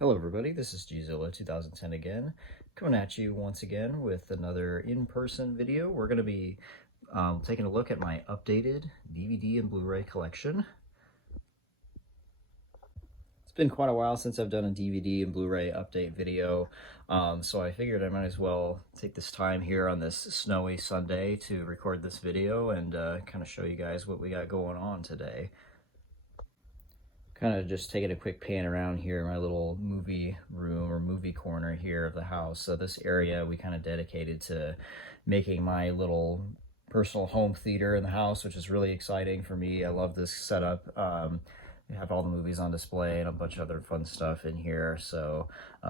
Hello everybody, this is Gzilla 2010 again, coming at you once again with another in-person video. We're going to be taking a look at my updated DVD and Blu-ray collection. It's been quite a while since I've done a DVD and Blu-ray update video, so I figured I might as well take this time here on this snowy Sunday to record this video and kind of show you guys what we got going on today. Kind of just taking a quick pan around here in my little movie room or movie corner here of the house. So this area we kind of dedicated to making my little personal home theater in the house, which is really exciting for me. I love this setup. We have all the movies on display and a bunch of other fun stuff in here. So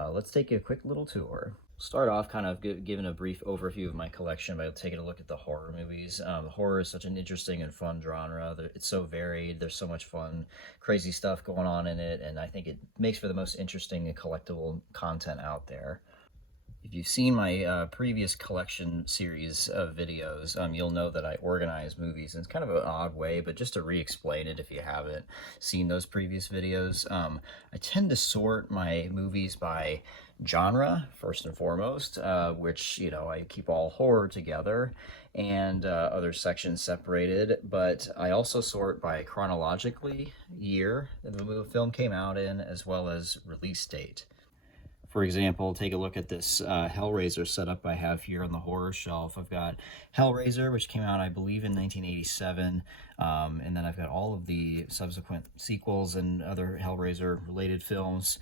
let's take a quick little tour. Start off kind of giving a brief overview of my collection by taking a look at the horror movies. Horror is such an interesting and fun genre. It's so varied. There's so much fun, crazy stuff going on in it, and I think it makes for the most interesting and collectible content out there. If you've seen my previous collection series of videos, you'll know that I organize movies in kind of an odd way, but just to re-explain it if you haven't seen those previous videos, I tend to sort my movies by genre, first and foremost, which, you know, I keep all horror together and other sections separated, but I also sort by chronologically year that the film came out in, as well as release date. For example, take a look at this Hellraiser setup I have here on the horror shelf. I've got Hellraiser, which came out, I believe, in 1987, and then I've got all of the subsequent sequels and other Hellraiser-related films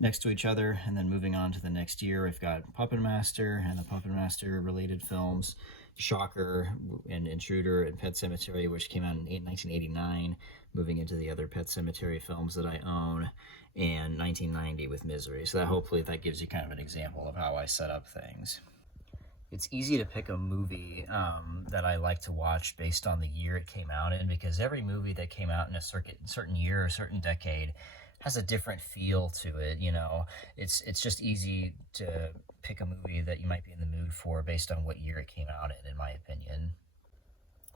next to each other. And then moving on to the next year, I've got Puppet Master and the Puppet Master-related films, Shocker and Intruder and Pet Sematary, which came out in 1989, moving into the other Pet Sematary films that I own, and 1990 with Misery. So hopefully that gives you kind of an example of how I set up things. It's easy to pick a movie that I like to watch based on the year it came out in, because every movie that came out in a certain year or certain decade has a different feel to it. You know, it's just easy to pick a movie that you might be in the mood for based on what year it came out in my opinion.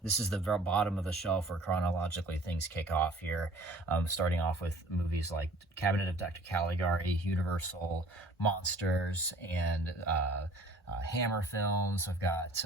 This is the bottom of the shelf where chronologically things kick off here, starting off with movies like Cabinet of Dr. Caligari, Universal, Monsters, and Hammer films. I've got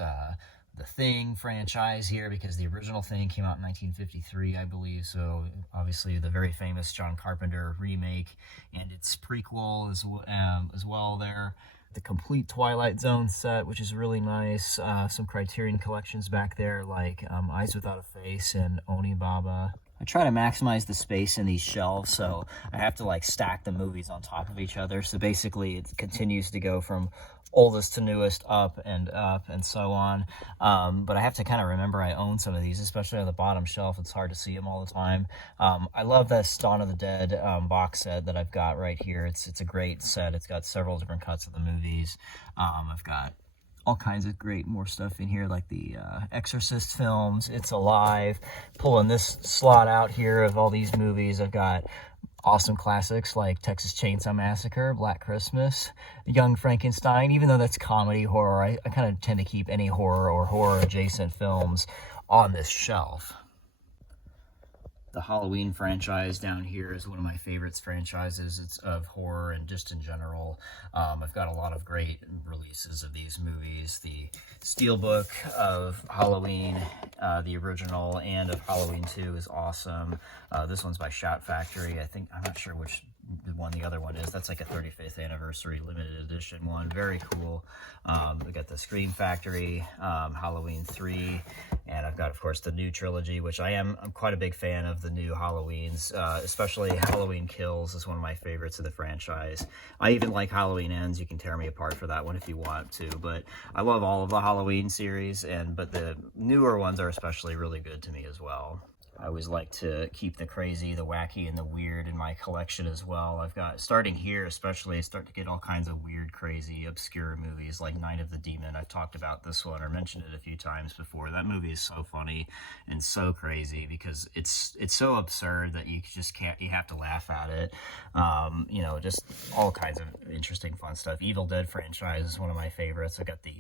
the Thing franchise here, because the original Thing came out in 1953, I believe, so obviously the very famous John Carpenter remake and its prequel as well there. The complete Twilight Zone set, which is really nice. Some Criterion collections back there, like Eyes Without a Face and Onibaba. I try to maximize the space in these shelves, so I have to like stack the movies on top of each other. So basically it continues to go from oldest to newest, up and so on. But I have to kind of remember I own some of these, especially on the bottom shelf. It's hard to see them all the time. I love this Dawn of the Dead box set that I've got right here. It's a great set. It's got several different cuts of the movies. I've got all kinds of great more stuff in here, like the Exorcist films, It's Alive. Pulling this slot out here of all these movies, I've got awesome classics like Texas Chainsaw Massacre, Black Christmas, Young Frankenstein. Even though that's comedy horror, I kind of tend to keep any horror or horror adjacent films on this shelf. The Halloween franchise down here is one of my favorite franchises. It's of horror and just in general. I've got a lot of great releases of these movies. The Steelbook of Halloween, the original, and of Halloween 2 is awesome. This one's by Shout Factory. I'm not sure which one the other one is. That's like a 35th anniversary limited edition one. Very cool. We got the Scream Factory, Halloween 3, and I've got, of course, the new trilogy, which I'm quite a big fan of the new Halloweens, especially Halloween Kills is one of my favorites of the franchise. I even like Halloween Ends. You can tear me apart for that one if you want to, but I love all of the Halloween series, but the newer ones are especially really good to me as well. I always like to keep the crazy, the wacky, and the weird in my collection as well. I've got, starting here especially, I start to get all kinds of weird, crazy, obscure movies like Night of the Demon. I've talked about this one or mentioned it a few times before. That movie is so funny and so crazy because it's so absurd that you just can't, you have to laugh at it. You know, just all kinds of interesting, fun stuff. Evil Dead franchise is one of my favorites. I got the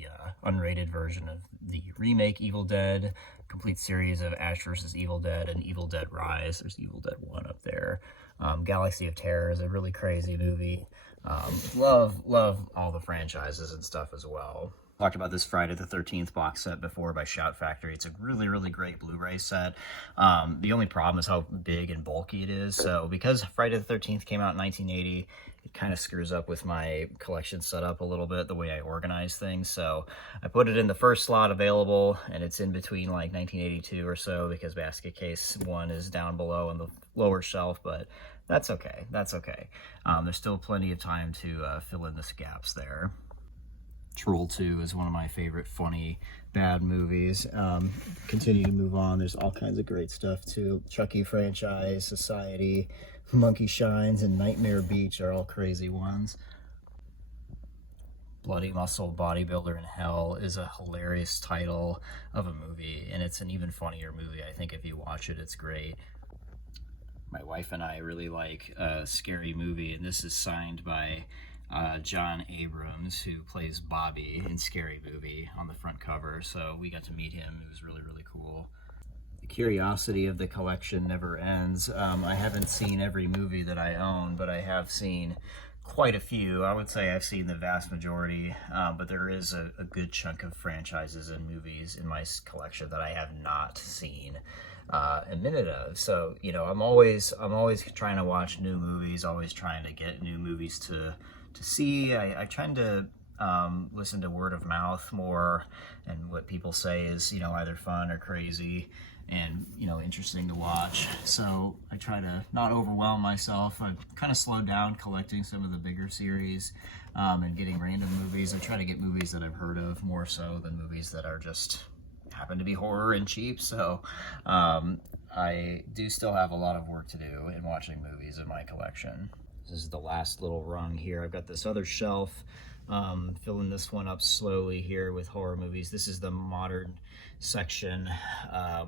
unrated version of the remake Evil Dead, complete series of Ash vs. Evil Dead and Evil Dead Rise. There's Evil Dead 1 up there. Galaxy of Terror is a really crazy movie. Love all the franchises and stuff as well. Talked about this Friday the 13th box set before by Shout Factory. It's a really great Blu-ray set. The only problem is how big and bulky it is. So because Friday the 13th came out in 1980, it kind of screws up with my collection setup a little bit, the way I organize things. So I put it in the first slot available, and it's in between like 1982 or so, because basket case 1 is down below on the lower shelf, but that's okay. That's okay. There's still plenty of time to fill in the gaps there. Troll 2 is one of my favorite funny bad movies. Continue to move on. There's all kinds of great stuff too. Chucky franchise, Society, Monkey Shines, and Nightmare Beach are all crazy ones. Bloody Muscle Bodybuilder in Hell is a hilarious title of a movie, and it's an even funnier movie. I think if you watch it, it's great. My wife and I really like a scary movie, and this is signed by John Abrams, who plays Bobby in Scary Movie on the front cover. So we got to meet him. It was really cool. The curiosity of the collection never ends. I haven't seen every movie that I own, but I have seen quite a few. I would say I've seen the vast majority, but there is a good chunk of franchises and movies in my collection that I have not seen a minute of. So, you know, I'm always trying to watch new movies, always trying to get new movies to see. I try to listen to word of mouth more, and what people say is, you know, either fun or crazy and, you know, interesting to watch. So I try to not overwhelm myself. I've kind of slowed down collecting some of the bigger series and getting random movies. I try to get movies that I've heard of more so than movies that are just happen to be horror and cheap. So I do still have a lot of work to do in watching movies in my collection. This is the last little rung here. I've got this other shelf, filling this one up slowly here with horror movies. This is the modern section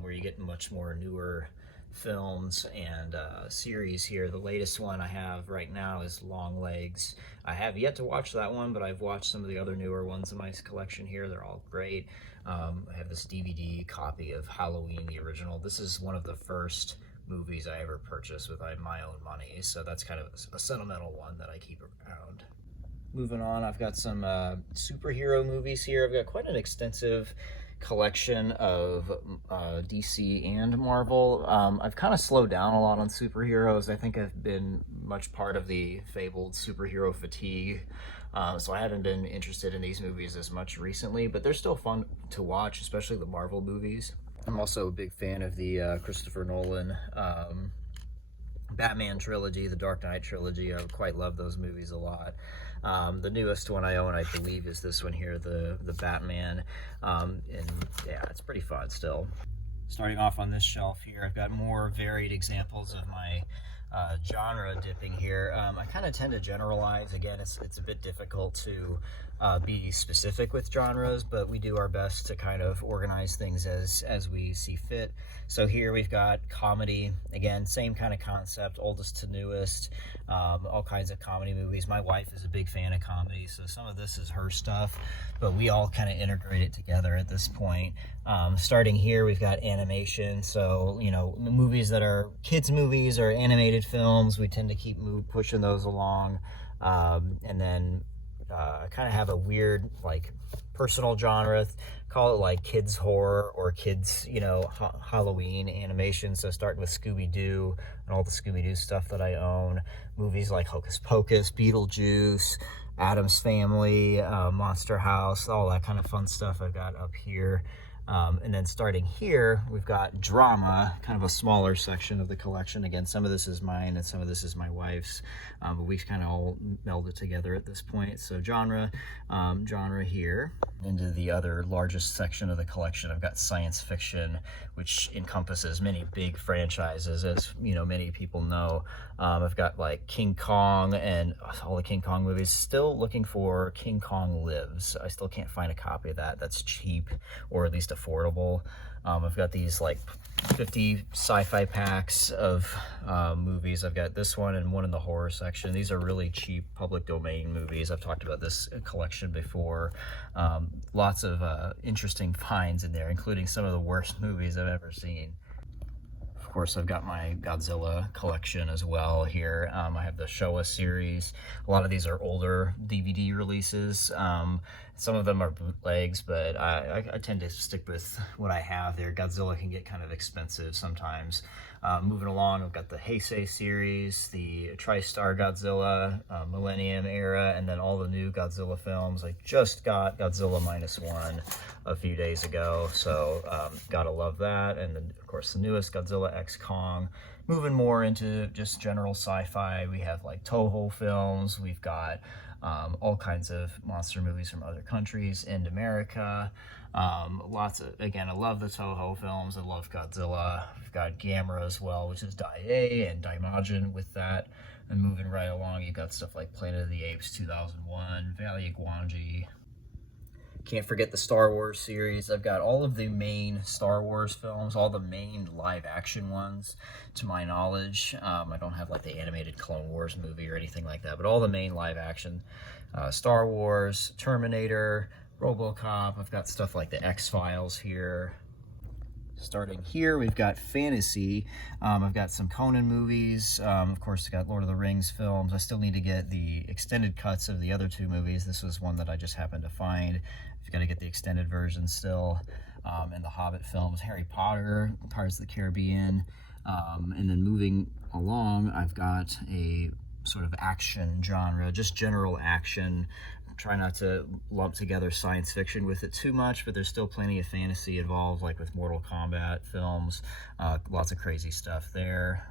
where you get much more newer films and series here. The latest one I have right now is Long Legs. I have yet to watch that one, but I've watched some of the other newer ones in my collection here. They're all great. I have this DVD copy of Halloween, the original. This is one of the first movies I ever purchased with my own money, so that's kind of a sentimental one that I keep around. Moving on, I've got some superhero movies here. I've got quite an extensive collection of DC and Marvel. I've kind of slowed down a lot on superheroes. I think I've been much part of the fabled superhero fatigue, so I haven't been interested in these movies as much recently, but they're still fun to watch, especially the Marvel movies. I'm also a big fan of the Christopher Nolan Batman trilogy, the Dark Knight trilogy. I quite love those movies a lot. The newest one I own, I believe, is this one here, the Batman, and yeah, it's pretty fun still. Starting off on this shelf here, I've got more varied examples of my genre dipping here. I kind of tend to generalize. Again, it's a bit difficult to be specific with genres, but we do our best to kind of organize things as we see fit. So here we've got comedy. Again, same kind of concept, oldest to newest, all kinds of comedy movies. My wife is a big fan of comedy, so some of this is her stuff, but we all kind of integrate it together at this point. Starting here, we've got animation. So, you know, movies that are kids movies or animated films, we tend to keep pushing those along. And then I kind of have a weird, like, personal genre, call it like kids horror or kids, you know, Halloween animation. So starting with Scooby-Doo and all the Scooby-Doo stuff that I own, movies like Hocus Pocus, Beetlejuice, Addams Family, Monster House, all that kind of fun stuff I've got up here. And then starting here, we've got drama, kind of a smaller section of the collection. Again, some of this is mine and some of this is my wife's, but we've kind of all melded together at this point. So genre here. Into the other largest section of the collection, I've got science fiction, which encompasses many big franchises, as you know, many people know. I've got like King Kong and all the King Kong movies. Still looking for King Kong Lives. I still can't find a copy of that that's cheap or at least affordable. I've got these like 50 sci-fi packs of movies. I've got this one and one in the horror section. These are really cheap public domain movies. I've talked about this collection before. Lots of interesting finds in there, including some of the worst movies I've ever seen. Of course, I've got my Godzilla collection as well here. I have the Showa series. A lot of these are older DVD releases. Some of them are bootlegs, but I tend to stick with what I have there. Godzilla can get kind of expensive sometimes. Moving along, I've got the Heisei series, the TriStar Godzilla, Millennium Era, and then all the new Godzilla films. I just got Godzilla -1 a few days ago, so gotta love that. And then, of course, the newest Godzilla X Kong. Moving more into just general sci-fi, we have like Toho films, we've got all kinds of monster movies from other countries and America. Lots of, again, I love the Toho films. I love Godzilla. We've got Gamera as well, which is Dai and Daimajin with that. And moving right along, you've got stuff like Planet of the Apes 2001, Valley of Gwangi. Can't forget the Star Wars series. I've got all of the main Star Wars films, all the main live action ones, to my knowledge. I don't have like the animated Clone Wars movie or anything like that, but all the main live action, Star Wars, Terminator, RoboCop. I've got stuff like the X-Files here. Starting here, we've got fantasy. I've got some Conan movies. Of course, I've got Lord of the Rings films. I still need to get the extended cuts of the other two movies. This was one that I just happened to find. I've got to get the extended version still. And the Hobbit films, Harry Potter, Pirates of the Caribbean. And then moving along, I've got a sort of action genre, just general action. Try not to lump together science fiction with it too much, but there's still plenty of fantasy involved, like with Mortal Kombat films. Lots of crazy stuff there.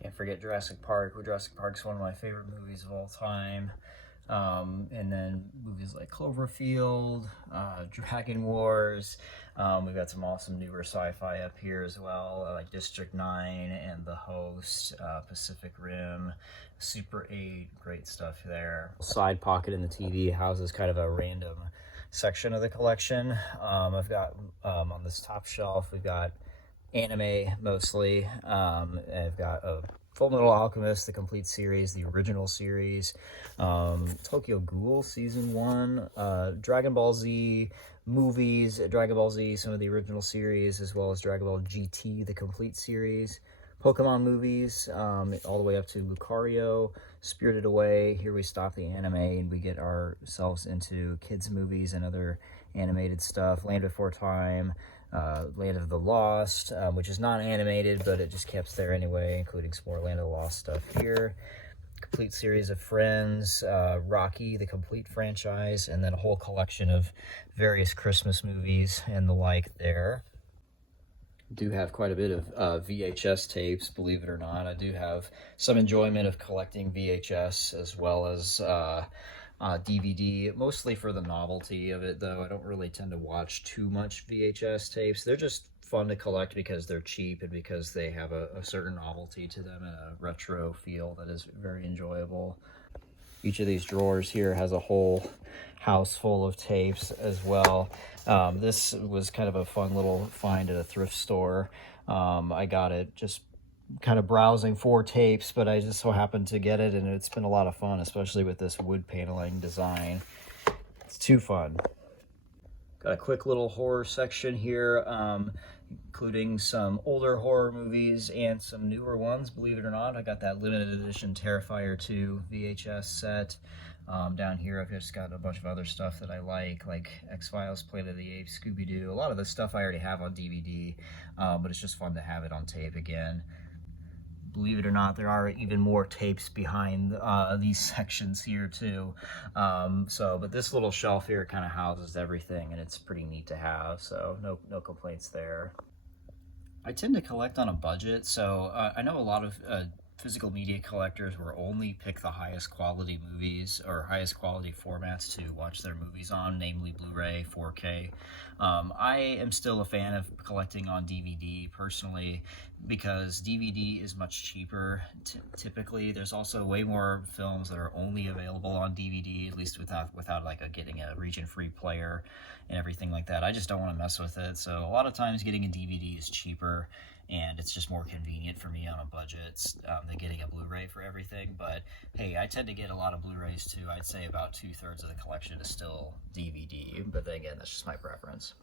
Can't forget Jurassic Park. Jurassic Park's one of my favorite movies of all time. And then movies like Cloverfield, Dragon Wars. We've got some awesome newer sci-fi up here as well, like District 9 and The Host, Pacific Rim, Super 8, great stuff there. Side pocket in the TV houses kind of a random section of the collection. I've got, on this top shelf, we've got anime mostly. I've got a Full Metal Alchemist, the complete series, the original series, Tokyo Ghoul Season 1, Dragon Ball Z movies, Dragon Ball Z, some of the original series, as well as Dragon Ball GT, the complete series, Pokemon movies, all the way up to Lucario, Spirited Away. Here we stop the anime and we get ourselves into kids movies and other animated stuff, Land Before Time, Land of the Lost, which is not animated, but it just kept there anyway, including some more Land of the Lost stuff here. Complete series of Friends, Rocky, the complete franchise, and then a whole collection of various Christmas movies and the like there. Do have quite a bit of VHS tapes, believe it or not. I do have some enjoyment of collecting VHS as well as DVD, mostly for the novelty of it, though. I don't really tend to watch too much VHS tapes. They're just fun to collect because they're cheap and because they have a certain novelty to them and a retro feel that is very enjoyable. Each of these drawers here has a whole house full of tapes as well. This was kind of a fun little find at a thrift store. I got it just kind of browsing for tapes, but I just so happened to get it, and it's been a lot of fun, especially with this wood paneling design. It's too fun. Got a quick little horror section here, including some older horror movies and some newer ones, believe it or not. I got that limited edition Terrifier 2 VHS set. Down here I've just got a bunch of other stuff that I like X-Files, Planet of the Apes, Scooby-Doo. A lot of this stuff I already have on DVD, but it's just fun to have it on tape again. Believe it or not, there are even more tapes behind these sections here too. But this little shelf here kind of houses everything, and it's pretty neat to have, so no complaints there. I tend to collect on a budget, so I know a lot of physical media collectors will only pick the highest quality movies or highest quality formats to watch their movies on, namely Blu-ray, 4K. I am still a fan of collecting on DVD personally because DVD is much cheaper typically. There's also way more films that are only available on DVD, at least without like getting a region-free player and everything like that. I just don't want to mess with it, so a lot of times getting a DVD is cheaper, and it's just more convenient for me on a budget than getting a Blu-ray for everything. But hey, I tend to get a lot of Blu-rays too. I'd say about 2/3 of the collection is still DVD, but then again, that's just my preference.